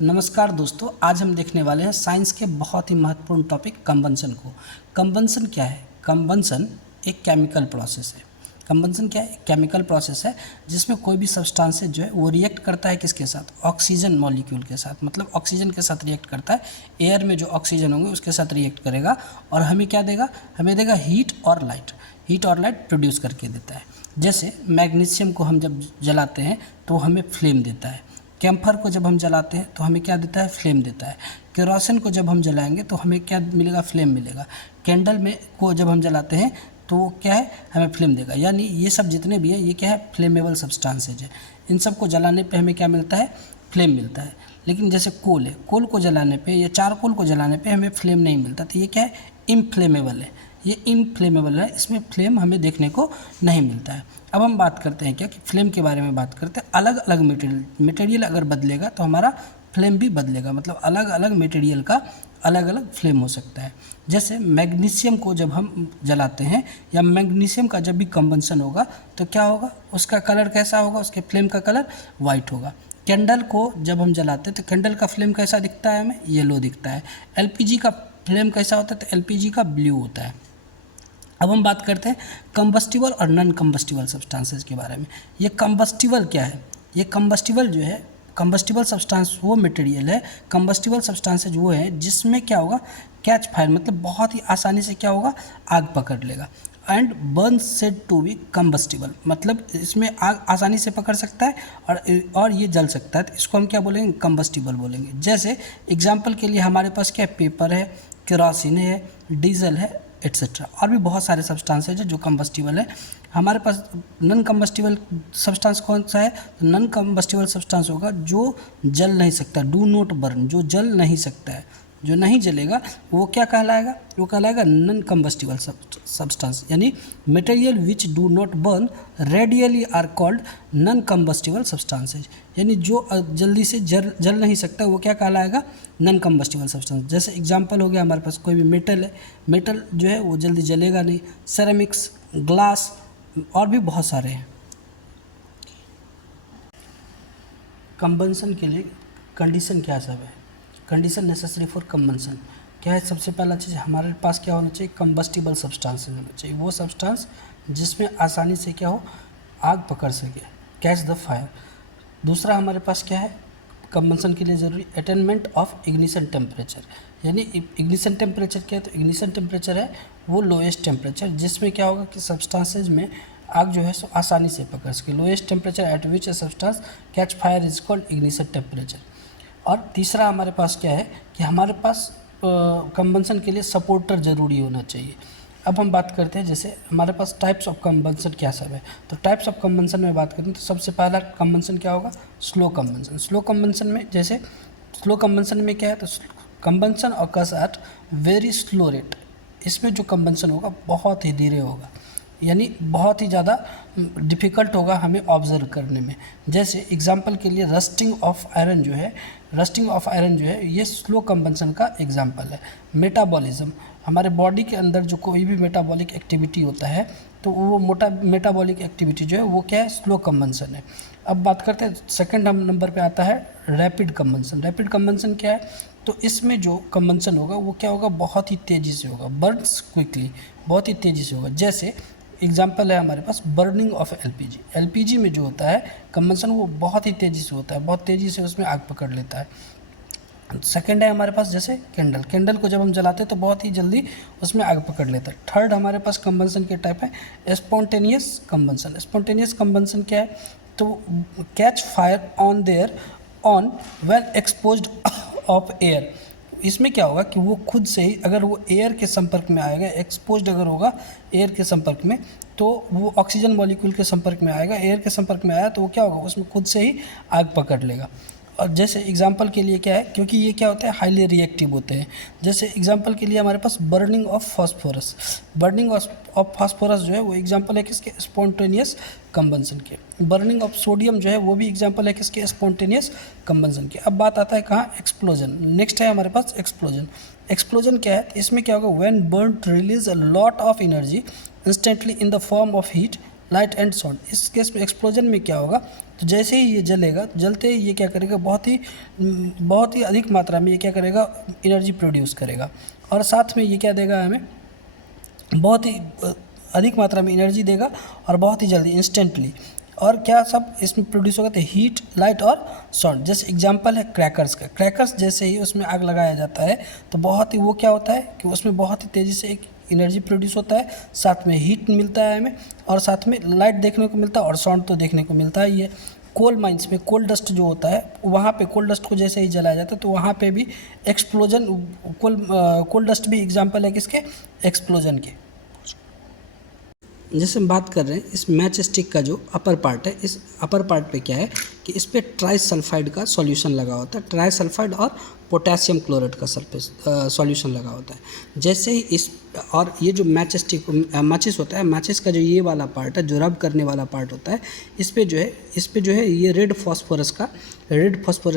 नमस्कार दोस्तों, आज हम देखने वाले हैं साइंस के बहुत ही महत्वपूर्ण टॉपिक कंबंशन को। कंबंशन क्या है? कंबंशन एक केमिकल प्रोसेस है। कंबंशन क्या है? एक केमिकल प्रोसेस है जिसमें कोई भी सब्सटेंस जो है वो रिएक्ट करता है किसके साथ? ऑक्सीजन मॉलिक्यूल के साथ, मतलब ऑक्सीजन के साथ रिएक्ट करता है। एयर में जो ऑक्सीजन होंगे उसके साथ रिएक्ट करेगा और हमें क्या देगा? हमें देगा हीट और लाइट। हीट और लाइट प्रोड्यूस करके देता है। जैसे मैग्नीशियम को हम जब जलाते हैं तो हमें फ्लेम देता है। कैम्फर को जब हम जलाते हैं तो हमें क्या देता है? फ्लेम देता है। केरोसिन को जब हम जलाएंगे तो हमें क्या मिलेगा? फ्लेम मिलेगा। कैंडल में को जब हम जलाते हैं तो क्या है? हमें फ्लेम देगा। यानी ये सब जितने भी हैं ये क्या है? फ्लेमेबल सब्सटेंसेज है। इन सब को जलाने पे हमें क्या मिलता है? फ्लेम मिलता है। लेकिन जैसे कोल है, कोल को जलाने पे या चारकोल को जलाने पे हमें फ्लेम नहीं मिलता, तो ये क्या है? इनफ्लेमेबल है। ये इनफ्लेमेबल है, इसमें फ्लेम हमें देखने को नहीं मिलता है। अब हम बात करते हैं क्या कि फ्लेम के बारे में बात करते हैं। अलग अलग मटेरियल अगर बदलेगा तो हमारा फ्लेम भी बदलेगा, मतलब अलग अलग मटेरियल का अलग अलग फ्लेम हो सकता है। जैसे मैग्नीशियम को जब हम जलाते हैं या मैग्नीशियम का जब भी कंबंशन होगा तो क्या होगा? उसका कलर कैसा होगा? उसके फ्लेम का कलर वाइट होगा। कैंडल को जब हम जलाते हैं तो कैंडल का फ्लेम कैसा दिखता है? हमें येलो दिखता है। एलपीजी का फ्लेम कैसा होता है? तो एलपीजी का ब्लू होता है। अब हम बात करते हैं कंबस्टिबल और नॉन कंबस्टिबल सब्सटेंसेस के बारे में। ये कंबस्टिबल क्या है? ये कंबस्टिबल जो है, कंबस्टिबल सब्सटेंस वो मटेरियल है, कंबस्टिबल सब्सटेंसेज वो है जिसमें क्या होगा? कैच फायर, मतलब बहुत ही आसानी से क्या होगा? आग पकड़ लेगा। And burn said to be combustible, मतलब इसमें आग आसानी से पकड़ सकता है और ये जल सकता है, तो इसको हम क्या बोलेंगे? कंबस्टिबल बोलेंगे। जैसे एग्जाम्पल के लिए हमारे पास क्या है? पेपर है, केरोसिन है, डीजल है, एट्सेट्रा। और भी बहुत सारे सब्सटेंसेज है जो कंबस्टिबल है। हमारे पास नॉन कंबस्टिबल सब्सटेंस कौन सा है? तो नॉन कंबस्टिबल सब्सटेंस होगा जो जल नहीं सकता, डू नॉट बर्न, जो जल नहीं सकता है, जो नहीं जलेगा, वो क्या कहलाएगा? वो कहलाएगा नॉन कंबस्टिबल सब्सटेंस। यानी material which do not burn readily are called non combustible substances. यानी जो जल्दी से जल नहीं सकता वो क्या कहलाएगा? Non combustible substance. जैसे एग्जांपल हो गया, हमारे पास कोई भी मेटल है, मेटल जो है वो जल्दी जलेगा नहीं। सेरेमिक्स, ग्लास और भी बहुत सारे हैं। कंबंशन के लिए कंडीशन क्या सब है? कंडीशन नेसेसरी फॉर कंबंशन क्या है? सबसे पहला चीज़ हमारे पास क्या होना चाहिए? कंबस्टिबल सब्सटेंस होना चाहिए। वो सब्सटेंस जिसमें आसानी से क्या हो? आग पकड़ सके, कैच द फायर। दूसरा हमारे पास क्या है कंबंशन के लिए ज़रूरी? Attainment of ignition temperature. यानी इग्निशन टेम्परेचर क्या है? तो इग्निशन टेम्परेचर है वो लोएस्ट टेम्परेचर जिसमें क्या होगा कि सब्सटेंसेज में आग जो है सो आसानी से पकड़ सके। Lowest temperature at which a substance catch fire is called ignition temperature. और तीसरा हमारे पास क्या है कि हमारे पास कंबंशन के लिए सपोर्टर ज़रूरी होना चाहिए। अब हम बात करते हैं जैसे हमारे पास टाइप्स ऑफ कंबंशन क्या सब है। तो टाइप्स ऑफ कंबंशन में बात करें तो सबसे पहला कंबंशन क्या होगा? Slow combustion. स्लो कंबंशन में जैसे स्लो कंबंशन में क्या है? तो combustion occurs at very slow rate. इसमें जो कंबंशन होगा बहुत ही धीरे होगा, यानी बहुत ही ज़्यादा डिफ़िकल्ट होगा हमें ऑब्जर्व करने में। जैसे एग्जांपल के लिए रस्टिंग ऑफ आयरन जो है, रस्टिंग ऑफ आयरन जो है ये स्लो कंबंशन का एग्जांपल है। मेटाबॉलिज्म, हमारे बॉडी के अंदर जो कोई भी मेटाबॉलिक एक्टिविटी होता है तो वो मेटाबॉलिक एक्टिविटी जो है वो क्या है? स्लो कंबंशन है। अब बात करते हैं सेकंड नंबर पे आता है रैपिड कंबंशन। रैपिड कंबंशन क्या है? तो इसमें जो कंबंशन होगा वो क्या होगा? बहुत ही तेज़ी से होगा, बर्न्स क्विकली, बहुत ही तेज़ी से होगा। जैसे एग्जाम्पल है हमारे पास बर्निंग ऑफ एलपीजी। एलपीजी में जो होता है कंबंशन वो बहुत ही तेज़ी से होता है, बहुत तेज़ी से उसमें आग पकड़ लेता है। सेकेंड है हमारे पास जैसे कैंडल। कैंडल को जब हम जलाते हैं तो बहुत ही जल्दी उसमें आग पकड़ लेता है। थर्ड हमारे पास कंबंशन के टाइप है स्पॉन्टेनियस कंबंशन। स्पॉन्टेनियस कंबंशन क्या है? तो catch fire on their on well exposed of air. इसमें क्या होगा कि वो खुद से ही अगर वो एयर के संपर्क में आएगा, एक्सपोज्ड अगर होगा एयर के संपर्क में, तो वो ऑक्सीजन मॉलिक्यूल के संपर्क में आएगा, एयर के संपर्क में आया तो वो क्या होगा? उसमें खुद से ही आग पकड़ लेगा। और जैसे एग्जांपल के लिए क्या है, क्योंकि ये क्या होते हैं? हाईली रिएक्टिव होते हैं। जैसे एग्जांपल के लिए हमारे पास burning of phosphorus. Burning of phosphorus जो है वो एग्जांपल है किसके? स्पॉन्टेनियस कंबंशन के। बर्निंग ऑफ सोडियम जो है वो भी एग्जांपल है किसके? स्पॉन्टेनियस कंबंशन के। अब बात आता है कहाँ? एक्सप्लोजन। नेक्स्ट है हमारे पास एक्सप्लोजन। एक्सप्लोजन क्या है? इसमें क्या होगा? When burn release a lot of energy instantly in the form of heat light and sound. इस केस में एक्सप्लोजन में क्या होगा, तो जैसे ही ये जलेगा, जलते ही ये क्या करेगा, बहुत ही अधिक मात्रा में ये क्या करेगा, एनर्जी प्रोड्यूस करेगा, और साथ में ये क्या देगा हमें, बहुत ही अधिक मात्रा में एनर्जी देगा और बहुत ही जल्दी इंस्टेंटली। और क्या सब इसमें प्रोड्यूस होगा, तो हीट, लाइट और साउंड। जैसे एग्जांपल है क्रैकर्स का। क्रैकर्स जैसे ही उसमें आग लगाया जाता है तो बहुत ही वो क्या होता है कि उसमें बहुत ही तेज़ी से एक एनर्जी प्रोड्यूस होता है, साथ में हीट मिलता है हमें, और साथ में लाइट देखने को मिलता है, और साउंड तो देखने को मिलता ही है। कोल माइंस में कोल डस्ट जो होता है, वहाँ पे कोल डस्ट को जैसे ही जलाया जाता है तो वहाँ पे भी एक्सप्लोजन, कोल डस्ट भी एग्जांपल है किसके, एक्सप्लोजन के। जैसे हम बात कर रहे हैं इस मैच स्टिक का जो अपर पार्ट है, इस अपर पार्ट पे क्या है कि इस पे ट्राई सल्फाइड का सॉल्यूशन लगा होता है, ट्राई सल्फाइड और पोटेशियम क्लोराइड का सॉल्यूशन लगा होता है। जैसे ही इस, और ये जो मैच स्टिक माचिस होता है, माचिस का जो ये वाला पार्ट है, जो रब करने वाला पार्ट होता है, इस पे जो है ये रेड फास्फोरस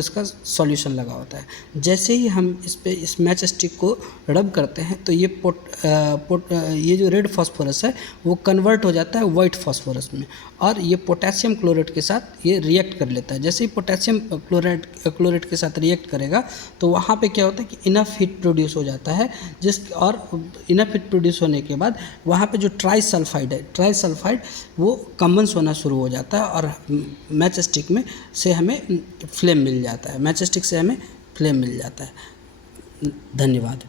का सॉल्यूशन लगा होता है। जैसे ही हम इस मैच स्टिक को रब करते हैं तो ये जो रेड फास्फोरस है वो कन्वर्ट हो जाता है वाइट फास्फोरस में, और ये पोटेशियम क्लोराइड के साथ ये रिएक्ट कर लेता है। जैसे ही पोटेशियम क्लोराइड के साथ रिएक्ट करेगा तो वहाँ पे क्या होता है कि इनफ हीट प्रोड्यूस हो जाता है, और इनफ हीट प्रोड्यूस होने के बाद वहाँ पे जो ट्राई सल्फाइड वो कंबन्स होना शुरू हो जाता है, और मैच स्टिक में से हमें फ्लेम मिल जाता है, धन्यवाद।